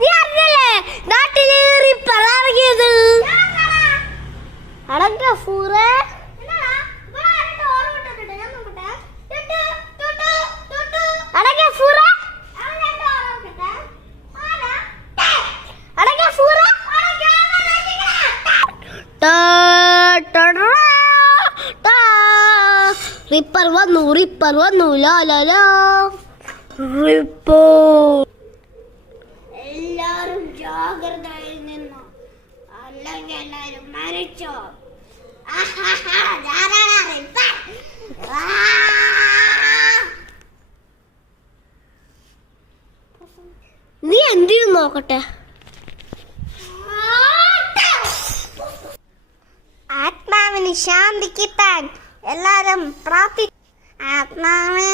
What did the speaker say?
നീ അറിഞ്ഞല്ലേ നാട്ടില് റിപ്പർ ഇറങ്ങിയത്? അടക്ക ഫൂറേ റിപ്പർ വന്നു ലാലാ റിപ്പർ. എല്ലാരും ജാഗ്രതയിൽ നിന്നോ അല്ലെങ്കിൽ എല്ലാരും മരിച്ചോ. നീ എന്ത് നോക്കട്ടെ. ആത്മാവിന് ശാന്തി കിട്ടാൻ എല്ലാരും പ്രാർത്ഥി. ആത്മാവേ